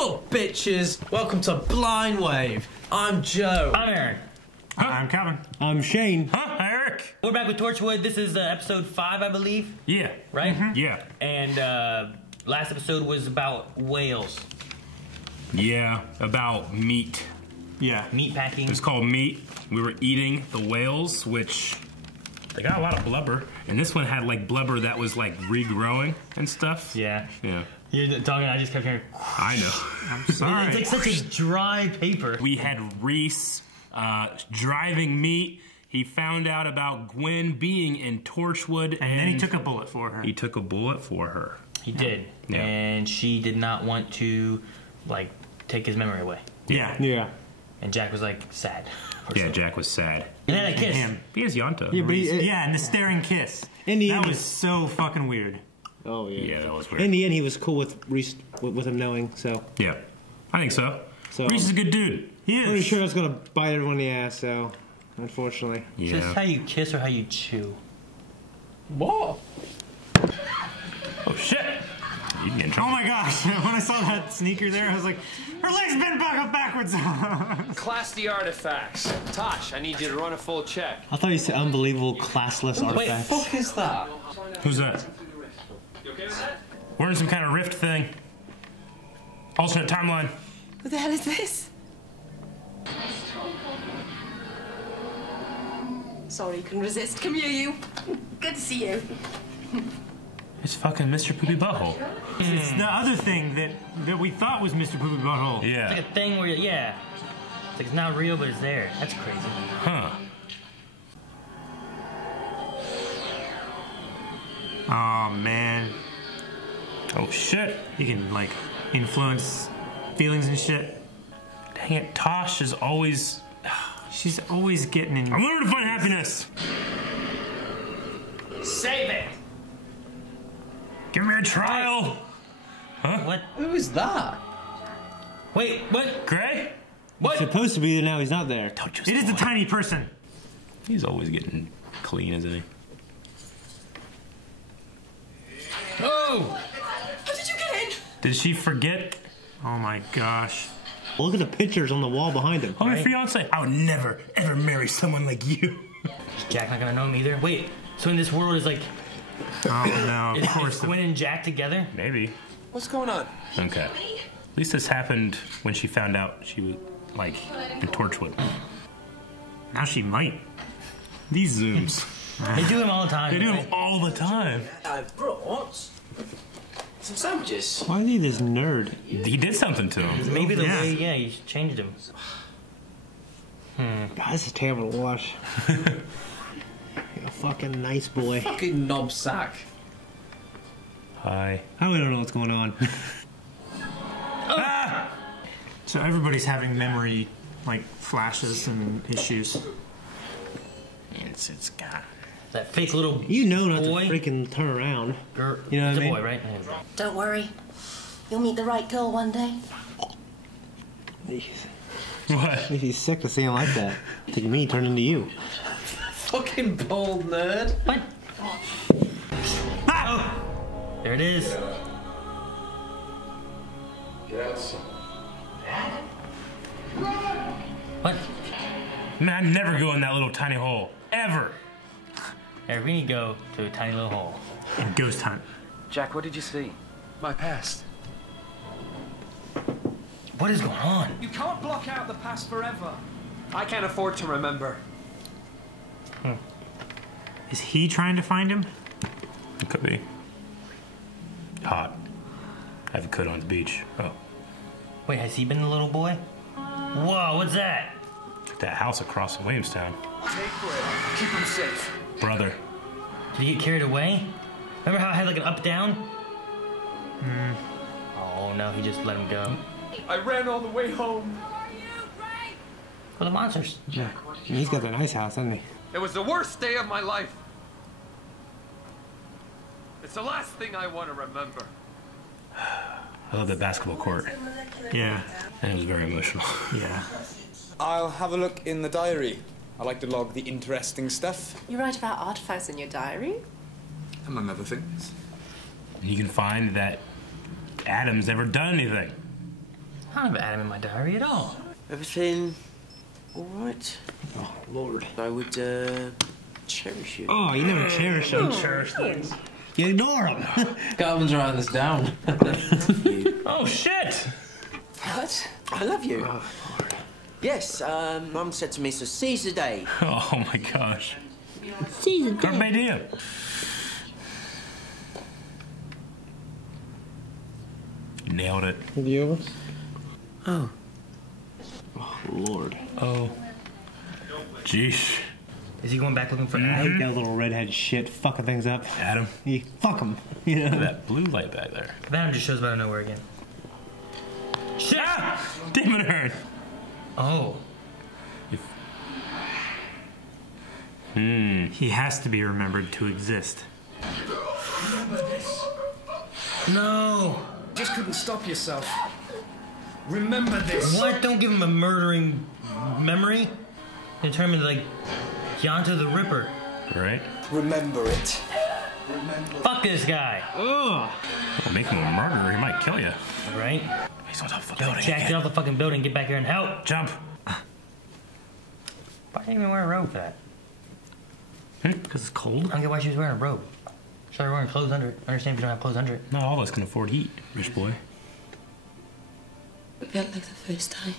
Sup, bitches? Welcome to Blind Wave. I'm Joe. I'm Aaron. Huh? I'm Kevin. I'm Shane. Huh? Eric. We're back with Torchwood. This is episode 5, I believe. Yeah. Right? Mm-hmm. Yeah. And last episode was about whales. Yeah, about meat. Yeah. Meat packing. It was called Meat. We were eating the whales, which they got a lot of blubber. And this one had like blubber that was like regrowing and stuff. Yeah. Yeah. You're talking, I just kept hearing. I know. I'm sorry. It's like such a dry paper. We had Reese driving Meat. He found out about Gwen being in Torchwood. And then he took a bullet for her. He took a bullet for her. He did. Yeah. And she did not want to, like, take his memory away. Yeah. Yeah. And Jack was, like, sad. Yeah, Jack was sad. And then a kiss. He has Yonto. Yeah, but Yeah, and the staring kiss. that was so fucking weird. Oh yeah. Yeah, that was weird. In the end, he was cool with Reese, with him knowing. So Yeah, I think so. So- Reese is a good dude. He I'm pretty is. sure that's gonna bite everyone in the ass. So unfortunately. Is this Yeah. how you kiss or how you chew? What? Oh shit! You can get in Oh trouble. my gosh, when I saw that sneaker there, I was like, her legs bent backwards. Class the artifacts. Tosh, I need you to run a full check. I thought you said unbelievable classless artifacts. Fuck is that? Who's that? You okay with that? We're in some kind of rift thing. Alternate timeline. What the hell is this? Sorry, couldn't resist. Come here, you. Good to see you. It's fucking Mr. Poopy Butthole. It's the other thing that we thought was Mr. Poopy Butthole. Yeah. It's like a thing where, yeah. It's like it's not real, but it's there. That's crazy. Huh. Oh man, Oh shit. you can like influence feelings and shit. Dang it. Tosh is always. She's always getting in. I'm learning to find happiness. Save it! Give me a trial. What? Who is that? Wait, what? Gray? What? Supposed to be there now. He's not there. Don't you It is the tiny person. He's always getting clean, isn't he? Oh! How did you get in? Did she forget? Oh my gosh. Look at the pictures on the wall behind him. Oh, your Right. fiance. I would never, ever marry someone like you. Is Jack not gonna know him either? Wait, so in this world is like, Oh no, is of course. Gwen and Jack together? Maybe. What's going on? Okay. At least this happened when she found out she was, like, in Torchwood. Now she might. These zooms. They do him all the time. They do don't them all the time. I've brought some sandwiches. Why is he this nerd? He did something to him. Maybe the Yeah. way, yeah, you changed him. God, this is terrible to watch. You're a fucking nice boy. Fucking knob sack. Hi. I don't know what's going on. So everybody's having memory like flashes and issues. It's got. That fake little You know not boy. to freaking turn around. Girl. You know what it's I mean? a boy, right? Don't worry. You'll meet the right girl one day. What? He's sick to see him like that. It's like me turning into you. Fucking bold nerd. What? Ah! Oh, there it is. What? Man, I never go in that little tiny hole. Ever. There we go to a tiny little hole. And ghost hunt. Jack, what did you see? My past. What is going on? You can't block out the past forever. I can't afford to remember. Is he trying to find him? It could be. Hot. I have a coat on the beach. Oh. Wait, has he been the little boy? Whoa, what's that? That house across from Williamstown. Take Gwen. Keep him safe. Brother. Did he get carried away? Remember how I had like an up-down? Oh no, he just let him go. I ran all the way home. For the monsters. Yeah. And he's got the nice house, hasn't he? It was the worst day of my life. It's the last thing I want to remember. I love that basketball court. Yeah. And it was very emotional. Yeah. I'll have a look in the diary. I like to log the interesting stuff, You write about artifacts in your diary? among other things. You can find that Adam's never done anything. I don't have Adam in my diary at all. Everything all right? Oh, Lord. I would cherish you. Oh, you never cherish them. Cherish things. You ignore them. Calvin's writing this down. Oh, shit! What? I love you. Oh, Lord. Yes, Mum said to me, so seize the day. Oh my gosh. Seize the day. Carpe diem. Nailed it. You? Oh. Oh, Lord. Oh. Jeez. Is he going back looking for I Adam? hate that little redhead shit fucking things up. Adam. Fuck him. You Look at know? that blue light back there. Adam just shows up out of nowhere again. Shit! Ah! Demon herd. Oh. He has to be remembered to exist. No! Just couldn't stop yourself. Remember this. What? Don't give him a murdering memory? And turn him into, like, Yonto the Ripper. Right? Remember it. Fuck this guy. Ugh. Well, make him a murderer. He might kill you. Right? He's on top of the Yo, building. Jack, get off the fucking building. Get back here and help. Jump. Why didn't you even wear a robe for that? Because it's cold. I don't get why she was wearing a robe. Started wearing clothes under it. Understand if you don't have clothes under it. Not all of us can afford heat, rich boy. It felt like the first time.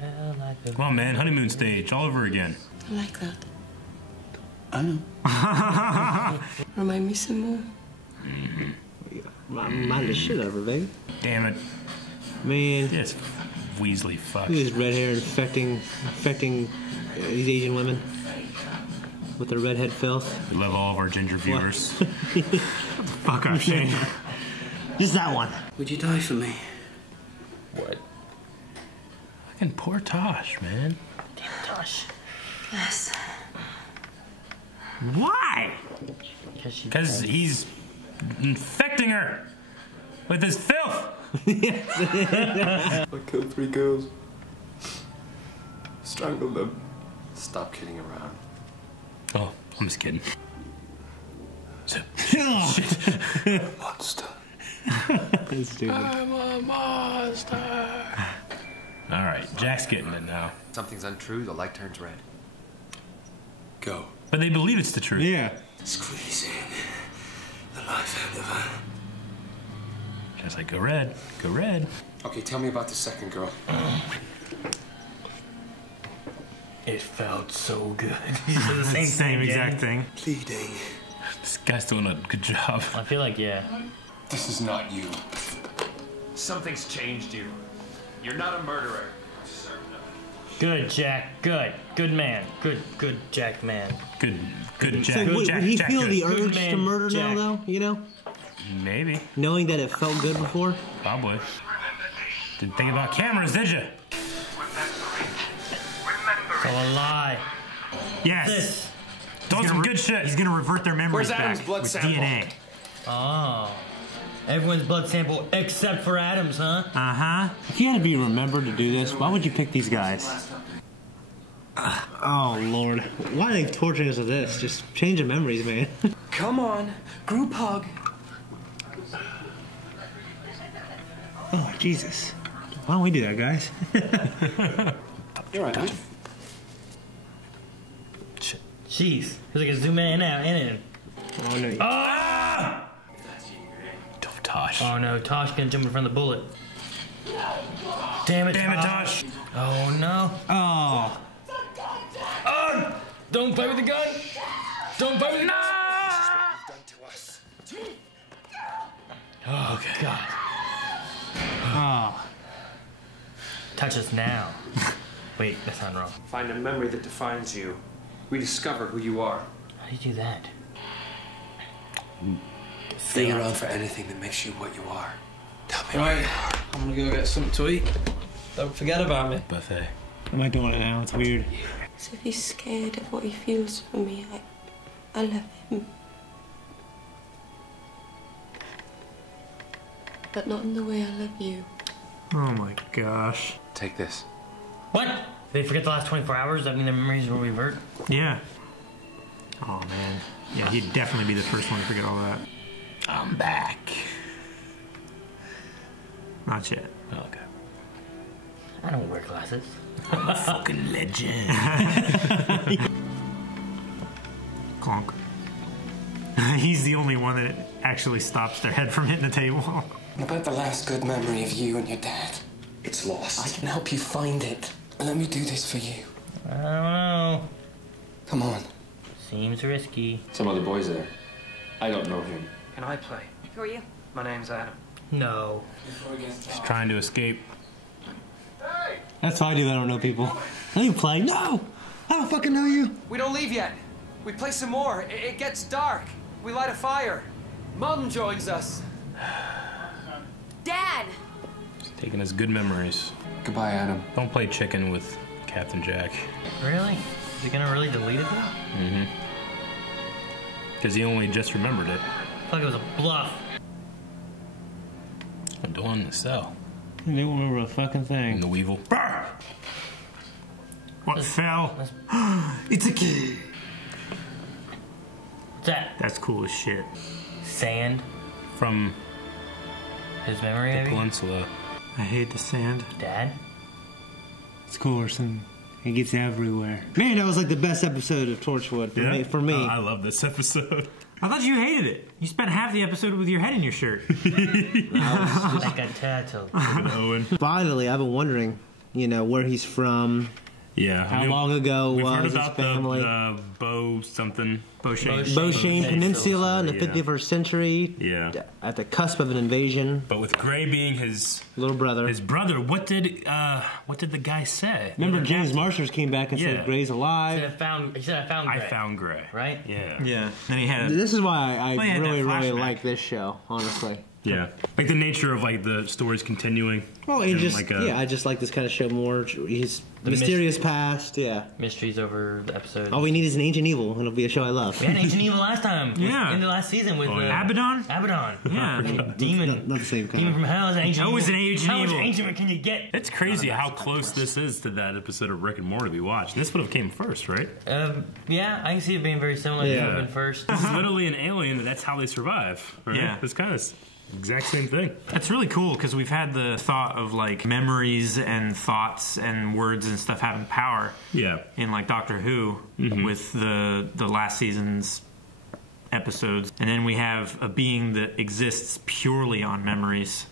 Felt like the- Come on, man. Honeymoon stage all over again. I like that. I know. Remind me some more. Mind the shit out of her, baby. Damn it. Man. This Weasley fuck. Look at this red hair infecting these Asian women with their redhead filth. We love all of our ginger viewers. Fuck up, Shane. Just that one. Would you die for me? What? Fucking poor Tosh, man. Damn it, Tosh. Yes. Why? Because he's infecting her with his filth. I killed 3 girls. Strangled them. Stop kidding around. Oh, I'm just kidding. Monster. That's stupid. I'm a monster. All right, Jack's getting it now. Something's untrue, the light turns red. Go. But they believe it's the truth. Yeah. Squeeze in the life out of her. Just like, go red, go red. Okay, tell me about the second girl. It felt so good. He said the same, Same thing exact again. thing. Pleading. This guy's doing a good job. I feel like, yeah. This is not you. Something's changed you. You're not a murderer. Good, Jack. Good. Good man. Good Jack man. Good Jack. So would Jack, he Jack, feel good. the Good urge man, to murder Jack. now, though? You know? Maybe, Knowing that it felt good before? probably. Didn't think about cameras, did you? It's all a lie. Yes. This. Doing some good shit. He's gonna revert their memories Where's Adam's back blood with sample? DNA. Oh. Everyone's blood sample except for Adam's, huh? Uh-huh. If you had to be remembered to do this, why would you pick these guys? Oh, Lord. Why are they torturing us with this? Just change the memories, man. Come on, group hug. Oh, Jesus. Why don't we do that, guys? You're right, man. Jeez. Feels like a zoom in and out, in it. Oh, no. Ah! Tosh. Oh no, Tosh gonna jump in front of the bullet. Damn it, Damn it, Tosh. Tosh. Oh no. Oh. Oh! Don't play with the gun! Don't play with the gun! Oh, okay. God. Oh. Touch us now. Wait, that's not wrong. Find a memory that defines you. Rediscover who you are. How do you do that? Stay around for anything that makes you what you are. Tell me. Right, I'm gonna go get something to eat. Don't forget about me. Buffet. Am I doing it now? It's weird. So if he's scared of what he feels for me, I love him. But not in the way I love you. Oh my gosh. Take this. What? Did they forget the last 24 hours? That mean their memories will revert? Yeah. Oh man. Yeah, he'd definitely be the first one to forget all that. I'm back. Not yet. Okay. I don't wear glasses. I'm a fucking legend. Clonk. He's the only one that actually stops their head from hitting the table. What about the last good memory of you and your dad? It's lost. I can help you find it. Let me do this for you. I don't know. Come on. Seems risky. Some other boys there. I don't know him. Can I play? Who are you? My name's Adam. No. He's trying to escape. That's why I do. I don't know people. Let me play. No, I don't fucking know you. We don't leave yet. We play some more. It gets dark. We light a fire. Mom joins us. Dad! He's taking his good memories. Goodbye, Adam. Don't play chicken with Captain Jack. Really? Is he gonna really delete it though? Mm-hmm. Because he only just remembered it. I feel like it was a bluff. I'm doing the cell. They don't remember a fucking thing. And the weevil. What fell? It's a kid. What's that? That's cool as shit. Sand? From His memory, the maybe? peninsula. I hate the sand. Dad? It's coarse and it gets everywhere. Man, that was like the best episode of Torchwood for me. Oh, I love this episode. I thought you hated it. You spent half the episode with your head in your shirt. Like a turtle. Owen. Finally, I've been wondering, where he's from. Yeah. How long ago we've was heard his about family? the Bow something. Beauchene Peninsula in the yeah. 51st century. Yeah. At the cusp of an invasion. But with Gray being his little brother. His brother, what did the guy say? Remember James Marsters came back and said Gray's alive. He said I found Gray. I found Gray. Right? Yeah. Yeah. Then he had This is why I really flashback. like this show, honestly. Yeah. Like the nature of like the stories continuing. Well, and just like I just like this kind of show more. His mysterious past, Mysteries over the episode. All we need is an ancient evil, and it'll be a show I love. We had Ancient Evil last time. Yeah. In the last season with Abaddon? Abaddon. Yeah. Demon. Not the same kind. Demon from hell is an ancient That was evil. an ancient How evil. much ancient can you get? It's crazy how close this is to that episode of Rick and Morty we watched. This would have came first, right? Yeah, I can see it being very similar. Yeah. It would have been first. This is literally an alien, and that's how they survive. Right? Yeah. It's kind of exact same thing. It's really cool because we've had the thought of like memories and thoughts and words and stuff having power. Yeah. In like Doctor Who with the last season's episodes, and then we have a being that exists purely on memories,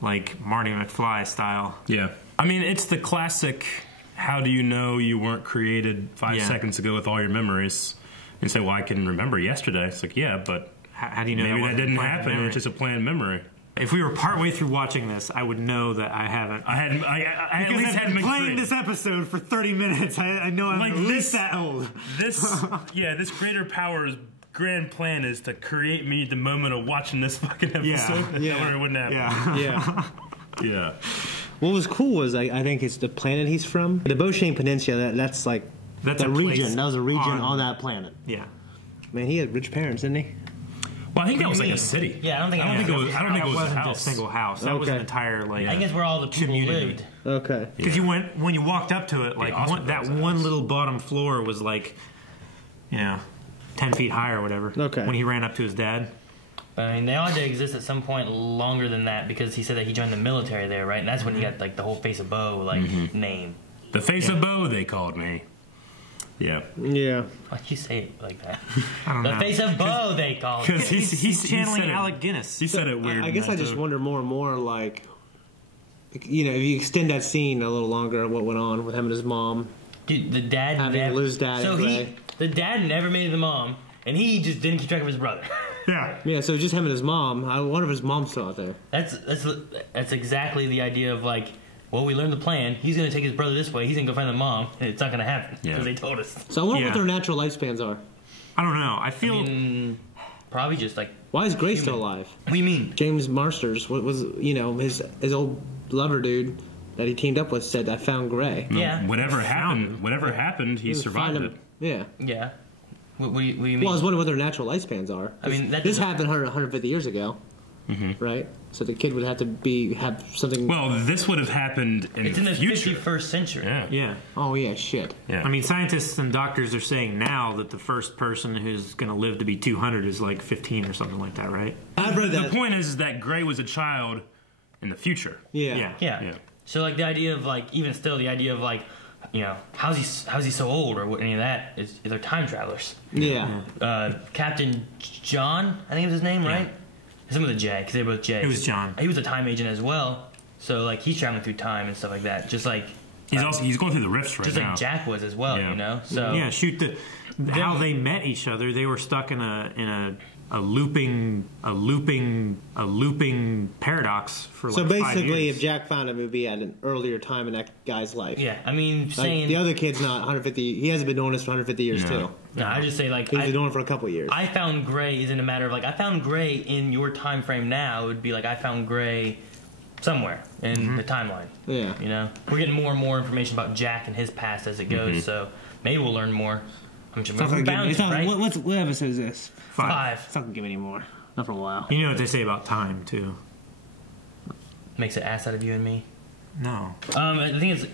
like Marty McFly style. Yeah. I mean, it's the classic. How do you know you weren't created 5 seconds ago with all your memories? And say, well, I can remember yesterday. It's like, yeah, but how do you know maybe that didn't happen? Memory? It's just a planned memory. If we were partway through watching this, I would know that I haven't. I at least I've had been playing this episode for 30 minutes. I know I'm like at least that old. This greater power's grand plan is to create me the moment of watching this fucking episode. Yeah. It wouldn't happen. Yeah. Yeah. What was cool was I think it's the planet he's from, the Beauchene Peninsula. That's a region. That was a region on that planet. Yeah. Man, he had rich parents, didn't he? Well, I think that was like a city. Yeah, I don't think it was. I don't think it was a wasn't house. a single house. That was an entire like. I guess where all the people community. lived. Okay. Because when you walked up to it, like one little bottom floor was like, 10 feet high or whatever. Okay. When he ran up to his dad. I mean, they all had to exist at some point longer than that because he said that he joined the military there, right? And that's when he got like the whole Face of Bo name. The Face of Bo, they called me. Yeah. Yeah. Why'd you say it like that? I don't The know. Face of Bo, they called him. Because He's channeling said it- Alec Guinness. He said it weird. I guess I just wonder more and more, like, if you extend that scene a little longer, what went on with him and his mom. Dude, the dad Having never, to lose dad So anyway. the dad never made the mom, and he just didn't keep track of his brother. Yeah. Yeah, so just him and his mom. I wonder if his mom's still out there. That's exactly the idea of like, well, we learned the plan. He's gonna take his brother this way. He's gonna go find the mom, and it's not gonna happen because they told us. So I wonder what their natural lifespans are. I don't know. I feel. Probably just like. Why is Grace still alive? What do you mean? James Marsters, what was his old lover dude that he teamed up with said, "I found Gray." Yeah. Whatever happened, he survived it. Yeah. Yeah. What do you mean? Well, I was wondering what their natural lifespans are. I mean, that this doesn't- happened 150 years ago, right? So the kid would have to have something. Well, this would have happened in It's in the future. 51st century. Yeah. Oh yeah, shit. Yeah. I mean, scientists and doctors are saying now that the first person who's going to live to be 200 is like 15 or something like that, right? I've read The that. point is that Gray was a child in the future. Yeah. So like the idea of like even still the idea of like how's he so old or what any of that is they're time travelers. Captain John, I think was his name, right? Some of the J, because they're both J. It was John. He was a time agent as well, so like he's traveling through time and stuff like that. Just like he's going through the rifts right just now. like Jack was as well, So how they met each other. They were stuck in a looping paradox for like 5 years. So basically, if Jack found him, it would be at an earlier time in that guy's life. Yeah, I mean, like, the other kid's not 150. He hasn't been doing this for 150 years too. No, I just say like he's been doing it for a couple of years. I found Gray isn't a matter of like I found Gray in your time frame now. It would be like I found Gray somewhere in the timeline. Yeah, we're getting more and more information about Jack and his past as it goes. So maybe we'll learn more. I'm sure what episode is this? 5. It's not gonna give me any more. Not for a while. You know what they say about time too. Makes an ass out of you and me. No. I think it's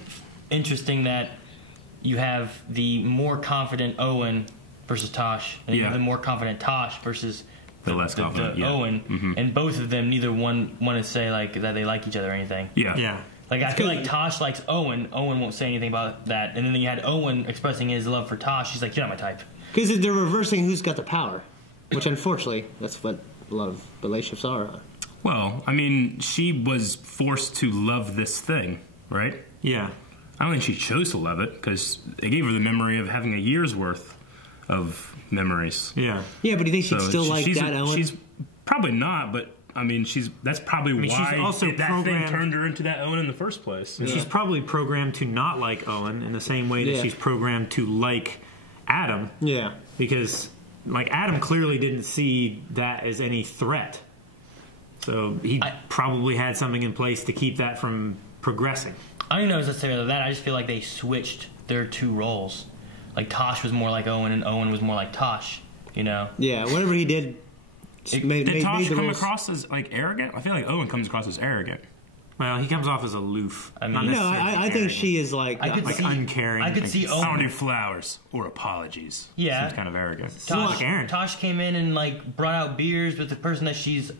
interesting that you have the more confident Owen versus Tosh, and you have the more confident Tosh versus the less confident Owen, and both of them neither one want to say like that they like each other or anything. Like I feel like Tosh likes Owen. Owen won't say anything about that, and then you had Owen expressing his love for Tosh. He's like, "You're not my type." Because they're reversing who's got the power, which unfortunately that's what a lot of relationships are. Well, I mean, she was forced to love this thing, right? Yeah. I don't think she chose to love it because it gave her the memory of having a year's worth of memories. Yeah, but do you think she'd still like that, Owen? She's probably not, but. I mean, that's probably why she's also that thing turned her into that Owen in the first place. Yeah. She's probably programmed to not like Owen in the same way that she's programmed to like Adam. Yeah. Because, like, Adam clearly didn't see that as any threat. So he probably had something in place to keep that from progressing. I don't know necessarily that. I just feel like they switched their two roles. Like, Tosh was more like Owen, and Owen was more like Tosh, Yeah, whatever he did... Did Tosh come across as like arrogant? I feel like Owen comes across as arrogant. Well, he comes off as aloof. I mean, I think she is like uncaring. I could see Owen. I don't do flowers or apologies. Yeah, seems kind of arrogant. Tosh came in and like brought out beers with the person that she's.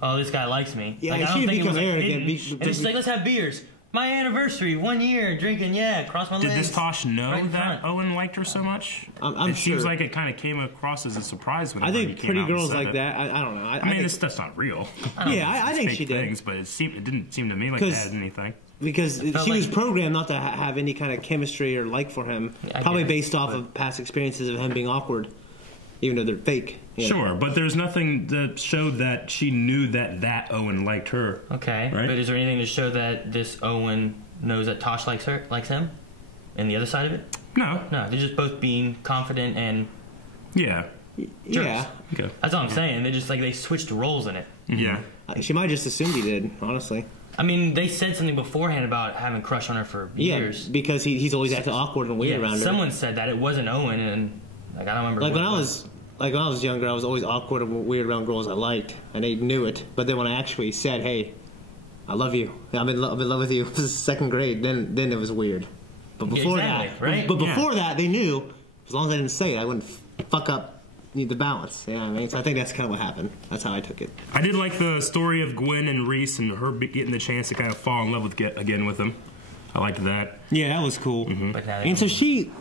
Oh, this guy likes me. Yeah, like, I she don't think it was arrogant. And it's like, let's have beers. My anniversary, 1 year drinking. Yeah, cross my legs. Did this Tosh know that Owen liked her so much? I'm sure. Seems like it kind of came across as a surprise when I think he came pretty out girls and said like that. I don't know. I mean, that's not real. I think she did. Things, but it didn't seem to me like it had anything. Because she was programmed not to have any kind of chemistry or like for him, probably based off of past experiences of him being awkward, even though they're fake. Sure, but there's nothing that showed that she knew that Owen liked her. Okay, right? But is there anything to show that this Owen knows that Tosh likes him, and the other side of it? No, they're just both being confident and jerks. Yeah. Okay. That's all I'm saying. They just like they switched roles in it. Yeah. She might just assumed he did, honestly. I mean, they said something beforehand about having a crush on her for years. Yeah, because he's always acted awkward and weird around her. Someone said that it wasn't Owen, and like I don't remember. Like when I was younger, I was always awkward and weird around girls I liked, and they knew it. But then when I actually said, "Hey, I love you. I'm in love with you," it was second grade. Then it was weird. But before that, they knew. As long as I didn't say it, I wouldn't fuck up the balance. Yeah, I mean, so I think that's kind of what happened. That's how I took it. I did like the story of Gwen and Reese and her getting the chance to kind of fall in love again with him. I liked that. Yeah, that was cool. Mm-hmm. And so she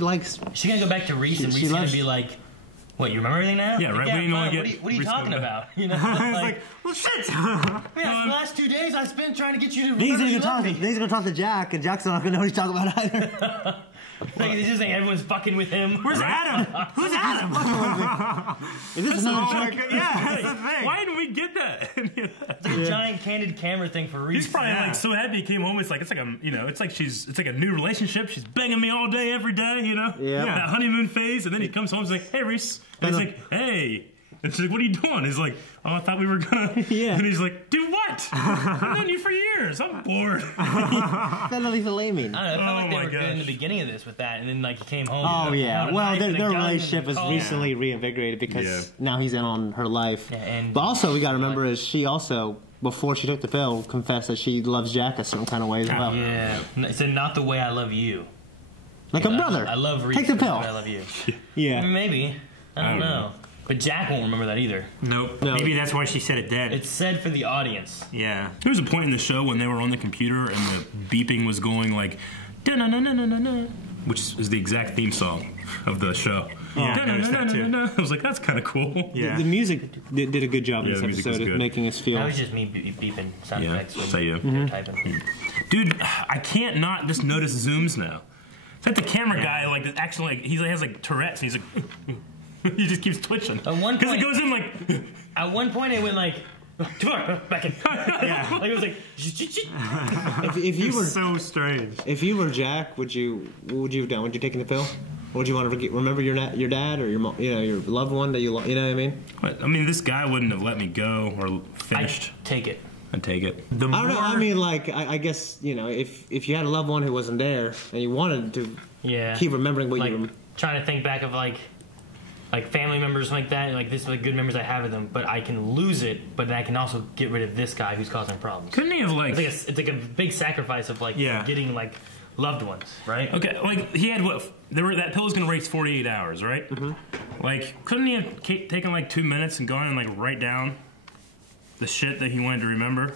likes. She's gonna go back to Reese, and Reese gonna be like, "What? You remember everything now?" Yeah, right. Like, what are you talking about? You know, like, well, shit. Yeah, the last 2 days I spent trying to get you to. He's gonna talk to Jack, and Jack's not gonna know what he's talking about either. Like, it's just like everyone's fucking with him. Where's Adam? Who's Adam? Is this another joke? Yeah, that's the thing. Why didn't we get that? It's like a giant candid camera thing for Reese. He's probably like so happy he came home. It's like a new relationship. She's banging me all day, every day. That honeymoon phase, and then he comes home and he's like, "Hey, Reese," and he's like, "Hey." And she's like, "What are you doing?" He's like, "Oh, I thought we were gonna." Yeah. And he's like, "Do what? I've known you for years. I'm bored." Finally flaming. I don't know. I felt like they were good in the beginning of this with that, and then like he came home. Oh yeah. Well, their relationship was recently reinvigorated because now he's in on her life. Yeah, but also, we got to remember is she also, before she took the pill, confessed that she loves Jack a certain kind of way as well. Yeah. It said, "Not the way I love you." Like a brother. I love Reese. Take the pill. I love you. Yeah. Maybe. I don't know. But Jack won't remember that either. Nope. No. Maybe that's why she said it dead. It's said for the audience. Yeah. There was a point in the show when they were on the computer and the beeping was going like, da-na-na-na-na-na-na, which is the exact theme song of the show. Yeah, I noticed that too. I was like, that's kind of cool. Yeah. The music did a good job in this episode of making us feel. That was just me beeping sound effects when you're typing. Dude, I can't not just notice zooms now. It's like the camera guy, like, actually, like, he has like Tourette's, and he's like, he just keeps twitching. At one point, because it goes in like. At one point, it went like. Back in. Yeah. Like it was like. if you were so strange. If you were Jack, what would you have done? Would you taken the pill? Or would you want to remember your dad or your your loved one that you know what I mean? What? I mean, this guy wouldn't have let me go or finished. I'd take it. I'd take it. I don't know. I mean, like I guess if you had a loved one who wasn't there and you wanted to keep remembering what you were trying to think back of like family members like that, like this is like good memories I have of them, but I can lose it, but I can also get rid of this guy who's causing problems. Couldn't he have like? It's like a big sacrifice of like getting like loved ones, right? Okay, like he had what? That pill was going to waste 48 hours, right? Mm-hmm. Like, couldn't he have taken like 2 minutes and gone and like write down the shit that he wanted to remember,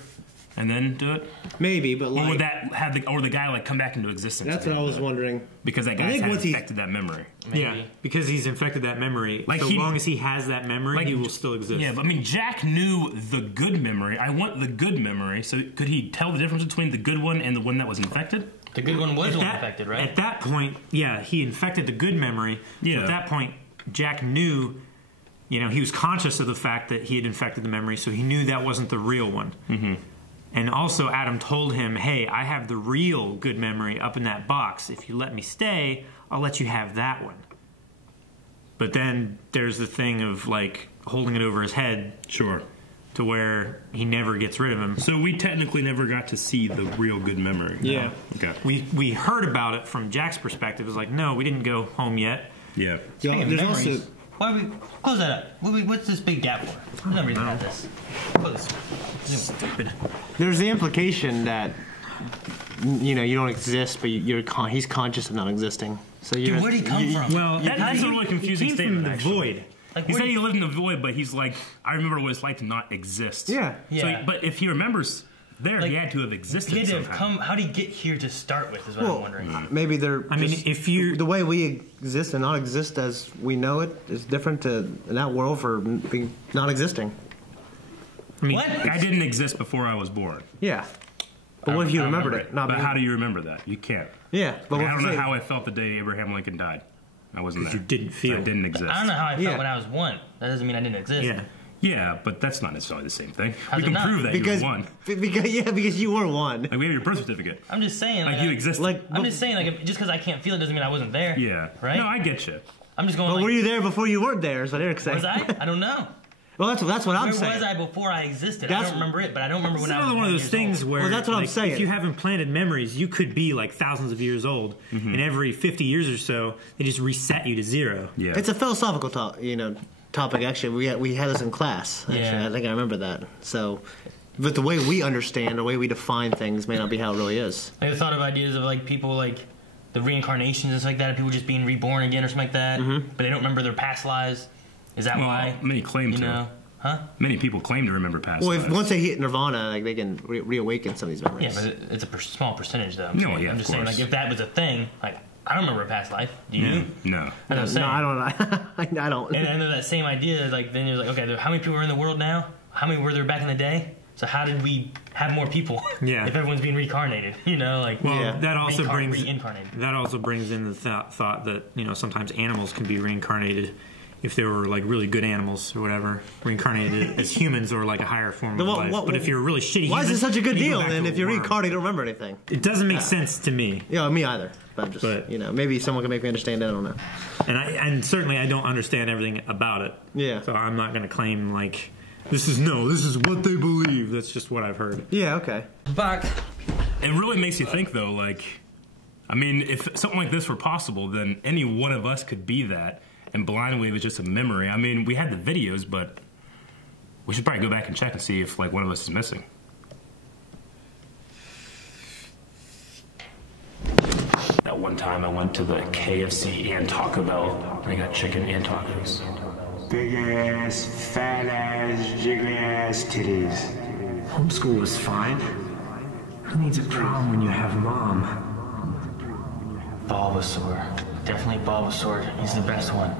and then do it? Maybe, but like, or would that have the guy like come back into existence? That's what I was wondering. Because that guy's infected that memory. Maybe. Yeah, because he's infected that memory. Like so long as he has that memory, he will still exist. Yeah, but I mean, Jack knew the good memory. I want the good memory. So could he tell the difference between the good one and the one that was infected? The good one was infected, right? At that point, yeah, he infected the good memory. Yeah. At that point, Jack knew, he was conscious of the fact that he had infected the memory, so he knew that wasn't the real one. Mm-hmm. And also, Adam told him, hey, I have the real good memory up in that box. If you let me stay, I'll let you have that one. But then there's the thing of, like, holding it over his head. Sure. To where he never gets rid of him. So we technically never got to see the real good memory. Yeah. Okay. We heard about it from Jack's perspective. It was like, no, we didn't go home yet. Yeah. There's also... Why do we close that up? What's this big gap for? I've never even had this. Close. Stupid. There's the implication that you don't exist, but he's conscious of not existing. So dude, where'd he come from? Well, that's a really confusing statement. From the void. Like, he said he lived in the void, but he's like, I remember what it's like to not exist. Yeah. So, but if he remembers there, he had to have existed. He had to have somehow. how did he get here to start with? Is what I'm wondering. Maybe they're. I mean, if you the way we exist and not exist as we know it is different in that world for being not existing. I mean, I didn't exist before I was born. Yeah. But what if you remembered it? But how do you remember that? You can't. Yeah. But I don't know how I felt the day Abraham Lincoln died. I wasn't there. You didn't feel. I didn't exist. I don't know how I felt when I was 1. That doesn't mean I didn't exist. Yeah. Yeah, but that's not necessarily the same thing. How's We can it not? prove that you were 1. Because you were 1. Like we have your birth certificate. I'm just saying. Like you exist. I'm just saying, like, just because I can't feel it doesn't mean I wasn't there. Yeah. Right? No, I get you. I'm just going. But like, were you there before you weren't there? Is what Eric's saying. Was I? I don't know. Well, that's what I'm Where saying. was I before I existed? I don't remember it, but I don't remember when I was. It's one of those things where, that's what I'm saying. If you have implanted memories, you could be like thousands of years old, and every 50 years or so, they just reset you to 0. Yeah. It's a philosophical topic. Actually, we had this in class. Actually, Yeah. I think I remember that. So, but the way we understand, the way we define things, may not be how it really is. I thought of ideas of like people like the reincarnations and stuff like that, people just being reborn again or something like that, but they don't remember their past lives. Is that why? Many claim to. Huh? Many people claim to remember past lives. Once they hit nirvana, like they can reawaken some of these memories. Yeah, but it's a small percentage, though. I'm just saying, like, if that was a thing, like, I don't remember a past life. Do you? No. No, I don't. I don't. And under that same idea, like, then you're like, okay, how many people are in the world now? How many were there back in the day? So how did we have more people? Yeah. If everyone's being reincarnated, like. Well, that also brings reincarnated. in the thought that sometimes animals can be reincarnated. If they were like really good animals or whatever, reincarnated as humans or like a higher form of life. But if you're a really shitty why human, is it such a good deal then if you're worm. reincarnated, you don't remember anything? It doesn't make sense to me. Yeah, me either. But maybe someone can make me understand it. I don't know. And certainly I don't understand everything about it. Yeah. So I'm not going to claim like this is what they believe. That's just what I've heard. Yeah. Okay. Back. It really makes you think though. Like, I mean, if something like this were possible, then any one of us could be that. And Blind Wave is just a memory. I mean, we had the videos, but we should probably go back and check and see if, like, one of us is missing. That one time I went to the KFC and Taco Bell, and I got chicken and tacos. big ass, fat ass, jiggly ass titties. Homeschool was fine. Who needs a prom when you have mom? Bulbasaur. Definitely Bulbasaur. He's the best one.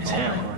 It's him.